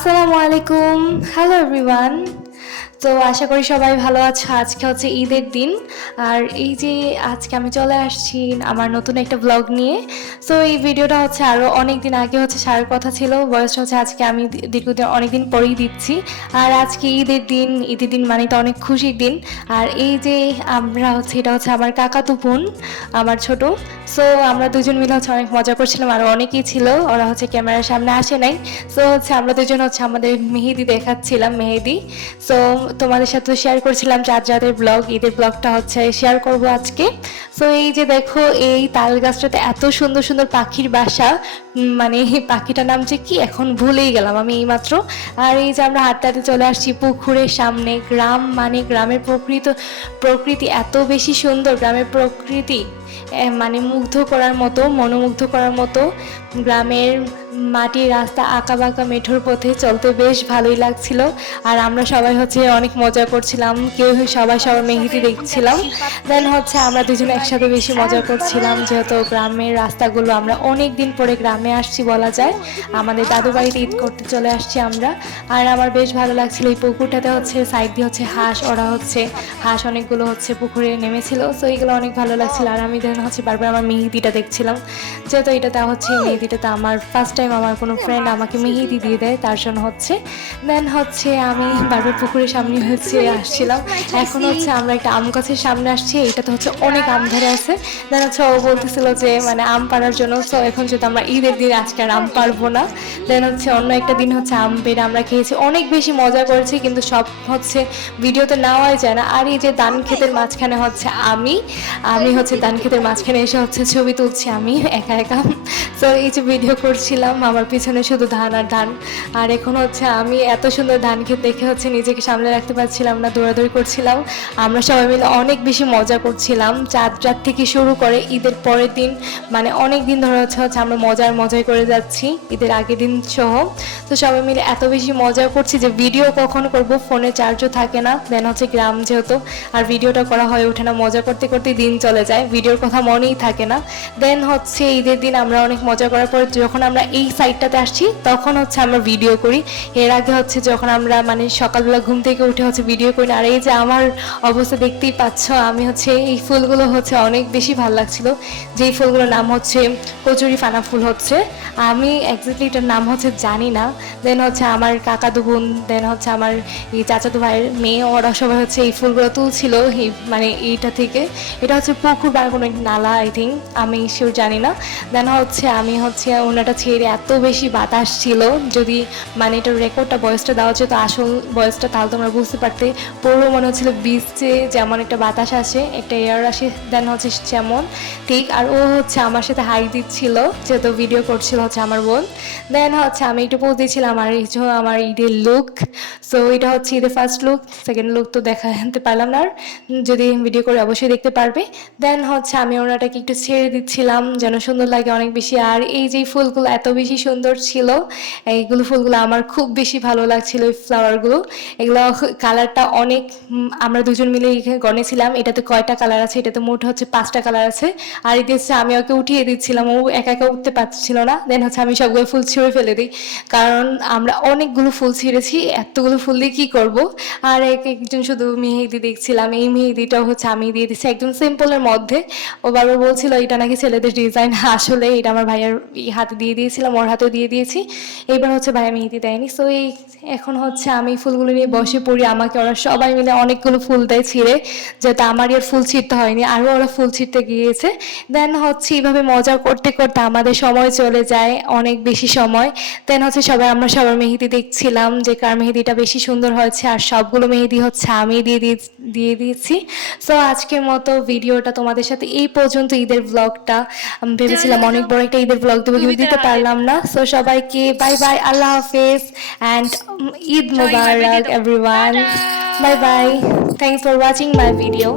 Assalamualaikum. Hello everyone. তো আশা করি সবাই ভালো আছো। আজকে হচ্ছে ঈদের দিন। আর এই যে আজকে আমি চলে আসছি আমার নতুন একটা ব্লগ নিয়ে। তো এই ভিডিওটা হচ্ছে আরও অনেক দিন আগে হচ্ছে সারের কথা ছিল। বয়সটা হচ্ছে আজকে আমি দীর্ঘদিন অনেক দিন পরেই দিচ্ছি। আর আজকে ঈদের দিন ঈদের দিন মানে তো অনেক খুশির দিন। আর এই যে আমরা হচ্ছে, এটা হচ্ছে আমার কাকাতো বোন, আমার ছোট। সো আমরা দুজন মিলে হচ্ছে অনেক মজা করছিলাম, আর অনেকেই ছিল। ওরা হচ্ছে ক্যামেরার সামনে আসে নাই। সো হচ্ছে আমরা দুজন হচ্ছে আমাদের মেহেদি দেখাচ্ছিলাম, মেহেদি। সো তোমাদের সাথে শেয়ার করছিলাম চার রাতের ব্লগ ঈদের ব্লগটা হচ্ছে শেয়ার করব আজকে। তো এই যে দেখো, এই তাল গাছটাতে এত সুন্দর সুন্দর পাখির বাসা মানে এই পাখিটার নাম যে কি, এখন ভুলেই গেলাম আমি এইমাত্র। আর এই যে আমরা হাঁটতে হাঁটতে চলে আসছি পুকুরের সামনে, গ্রাম মানে গ্রামের প্রকৃত, প্রকৃতি এত বেশি সুন্দর, গ্রামের প্রকৃতি মানে মুগ্ধ করার মতো, মনোমুগ্ধ করার মতো, গ্রামের মাটির রাস্তা আঁকা বাঁকা মেঠোর পথে চলতে বেশ ভালোই লাগছিল। আর আমরা সবাই হচ্ছে অনেক মজা করছিলাম। কেউ সবাই সবাই মেহেদি দেখছিলাম। দেন হচ্ছে আমরা দুজন একসাথে বেশি মজা করছিলাম, যেহেতু গ্রামের রাস্তাগুলো আমরা অনেক দিন পরে গ্রামে আসছি বলা যায়। আমাদের দাদু বাড়িতে ঈদ করতে চলে আসছি আমরা। আর আমার বেশ ভালো লাগছিল এই পুকুরটাতে হচ্ছে সাইড দিয়ে হচ্ছে হাঁস, ওরা হচ্ছে হাঁস অনেকগুলো হচ্ছে পুকুরে নেমেছিল। তো এইগুলো অনেক ভালো লাগছিল। আর আমি দেন হচ্ছে বারবার আমার মেহেদিটা দেখছিলাম। যেহেতু এটাতে হচ্ছে এই মেহেদিটাতে আমার ফার্স্ট টাইম আমার কোনো ফ্রেন্ড আমাকে মেহেদি দিয়ে দেয়, তার জন্য হচ্ছে দেন হচ্ছে আমি বারবার পুকুরের সামনে হচ্ছে আসছিলাম। এখন হচ্ছে আমরা একটা আম গাছের সামনে আসছি এটাতে হচ্ছে অনেক আম ধরে আছে। দেন হচ্ছে ও বলতেছিল যে মানে আম পাড়ার জন্য তো এখন যেহেতু আমরা ঈদের দিন আজকে আর আম পারব না দেন হচ্ছে অন্য একটা দিন হচ্ছে আম পেড়ে আমরা খেয়েছি। অনেক বেশি মজা করেছি, কিন্তু সব হচ্ছে ভিডিওতে নেওয়াই যায় না। আর এই যে ধান ক্ষেতের মাঝখানে হচ্ছে আমি আমি হচ্ছে ধান ক্ষেতের মাঝখানে এসে হচ্ছে ছবি তুলছি, আমি একা একা। তো এই যে ভিডিও করছিলাম আমার পিছনে শুধু ধান আর ধান। আর এখন হচ্ছে আমি এত সুন্দর ধান ক্ষেত দেখে হচ্ছে নিজেকে সামলে রাখতে পারছিলাম না, দৌড়াদৌড়ি করছিলাম। আমরা সবাই মিলে অনেক বেশি মজা করছিলাম। চাঁদ রাত থেকে শুরু করে ঈদের পরের দিন মানে অনেক দিন ধরে হচ্ছে হচ্ছে আমরা মজার মজাই করে যাচ্ছি ঈদের আগের দিন সহ। তো সবাই মিলে এত বেশি মজা করছি যে ভিডিও কখন করব, ফোনে চার্জও থাকে না। দেন হচ্ছে গ্রাম যেহেতু, আর ভিডিওটা করা হয়ে ওঠে না, মজা করতে করতে দিন চলে যায়, ভিডিওর কথা মনেই থাকে না। দেন হচ্ছে ঈদের দিন আমরা অনেক মজা করার পর যখন আমরা এই সাইডটাতে আসছি, তখন হচ্ছে আমরা ভিডিও করি। এর আগে হচ্ছে যখন আমরা মানে সকালবেলা ঘুম থেকে উঠে হচ্ছে ভিডিও করি, আর এই যে আমার অবস্থা দেখতেই পাচ্ছ, আমি হচ্ছে এই ফুলগুলো হচ্ছে অনেক বেশি ভালো লাগছিল। যেই ফুলগুলোর নাম হচ্ছে কচুরি ফানা ফুল হচ্ছে। আমি একজাক্টলি এটার নাম হচ্ছে জানি না। দেন হচ্ছে আমার কাকাদু বোন দেন হচ্ছে আমার এই চাচাতো ভাইয়ের মেয়ে, ওরা সবাই হচ্ছে এই ফুলগুলো তুলছিল এই মানে এইটা থেকে। এটা হচ্ছে পুকুর বা কোনো নালা আই থিঙ্ক আমি শিওর জানি না। দেন হচ্ছে আমি হচ্ছে ওনাটা ছেড়ে এত বেশি বাতাস ছিল, যদি মানে এটার রেকর্ডটা বয়সটা দেওয়া যেত আসল বয়সটা তাহলে তোমরা বুঝতে পারতে। পুরো মনে হচ্ছিল বীজে যেমন একটা বাতাস আসে, একটা এয়ার আসে দেন হচ্ছে যেমন ঠিক। আর ও হচ্ছে আমার সাথে হাই দিচ্ছিল, যেহেতু ভিডিও করছিল হচ্ছে আমার বোন। দেন হচ্ছে আমি একটু পোজ দিয়েছিলাম, আর এই আমার ঈদের লুক সো এটা হচ্ছে ঈদের ফার্স্ট লুক সেকেন্ড লুক তো দেখাতে পারলাম না আর। যদি ভিডিও করে অবশ্যই দেখতে পারবে। দেন হচ্ছে আমি ওনাটাকে একটু ছেড়ে দিচ্ছিলাম, যেন সুন্দর লাগে অনেক বেশি। আর এই যে ফুলগুলো এত বেশি সুন্দর ছিল। এইগুলো ফুলগুলো আমার খুব বেশি ভালো লাগছিল এই ফ্লাওয়ারগুলো এগুলো কালারটা অনেক আমরা দুজন মিলে এখানে গনেছিলাম এটাতে কয়টা কালার আছে? এটাতে মোট হচ্ছে পাঁচটা কালার আছে। আর এটি হচ্ছে আমি ওকে উঠিয়ে দিচ্ছিলাম। ও একা একা উঠতে পারছিল না। দেন হচ্ছে আমি সবগুলো ফুল ছিঁড়ে ফেলে দিই। কারণ আমরা অনেকগুলো ফুল ছিঁড়েছি। এতগুলো ফুল দিয়ে কী করব? আর এক একজন শুধু মেহেদি দেখছিলাম। এই মেহেদিটাও হচ্ছে আমি দিয়ে দিচ্ছি একদম সিম্পলের মধ্যে। ও বারবার বলছিল, এটা নাকি ছেলেদের ডিজাইন আসলে এটা আমার ভাইয়ার হাতে দিয়ে দিয়েছিলাম। ওর হাতেও দিয়ে দিয়েছি। এইবার হচ্ছে ভাইয়া মেহেদি দেয়নি। সো এই এখন হচ্ছে আমি ফুলগুলো নিয়ে বসে পড়ি। আমাকে ওরা সবাই মিলে অনেকগুলো ফুল দেয় ছিঁড়ে যাতে আমার আর ফুল ছিঁড়তে হয়নি আরও ওরা ফুল ছিঁড়তে গিয়েছে। দেন হচ্ছে এইভাবে মজা করতে করতে আমাদের সময় চলে যায় অনেক বেশি সময়। দেন হচ্ছে সবাই আমরা সবার মেহেদি দেখছিলাম যে কার মেহেদিটা বেশি সুন্দর হয়েছে আর সবগুলো মেহেদি হচ্ছে আমি দিয়ে দিয়ে দিয়ে দিয়েছি। সো আজকের মতো ভিডিওটা তোমাদের সাথে এই পর্যন্ত ঈদের ব্লগটা আমি ভেবেছিলাম অনেক বড় একটা ঈদের ব্লগ দেবো দিতে পারলাম না সো সবাইকে বাই বাই আল্লাহ হাফেজ. And Eid Mubarak everyone bye bye thanks for watching my video